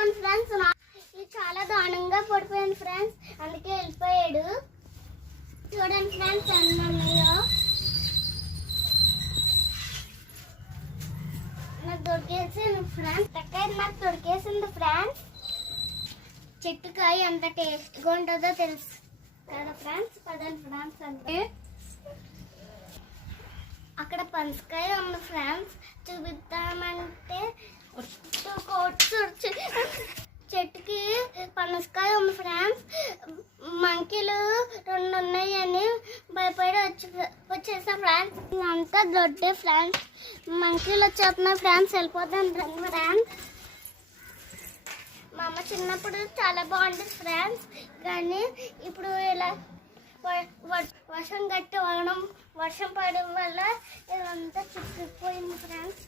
చూసుకోండి ఫ్రెండ్స్, ఇది చాలా దారుణంగా పడిపోయింది ఫ్రెండ్స్, అందుకే వెళ్ళిపోయాడు. చూడండి ఫ్రెండ్స్ ఎన్ని ఉన్నాయో. నాకు దొరికేసింది ఫ్రెండ్స్, నాకు దొరికేసింది ఫ్రెండ్స్. చెట్టుకాయ ఎంత టేస్ట్గా ఉంటుందో తెలుసు కదా ఫ్రెండ్స్. పదండి ఫ్రెండ్స్, అంటే అక్కడ పనసకాయ ఉంది ఫ్రెండ్స్, చూపిద్దామంటే చెట్టుకి పనసకాయ ఉంది ఫ్రెండ్స్. మంకీలు 2 ఉన్నాయని భయపడి వచ్చేసా ఫ్రెండ్స్. అంతా దొడ్డే ఫ్రెండ్స్, మంకీలు వచ్చేస్తున్నాయి ఫ్రెండ్స్, వెళ్ళిపోతాను ఫ్రెండ్స్. మా అమ్మ చిన్నప్పుడు చాలా బాగుంటుంది ఫ్రెండ్స్, కానీ ఇప్పుడు ఇలా వర్షం గట్టి వర్షం పడడం వల్ల ఇదంతా చిక్కుపోయింది ఫ్రెండ్స్.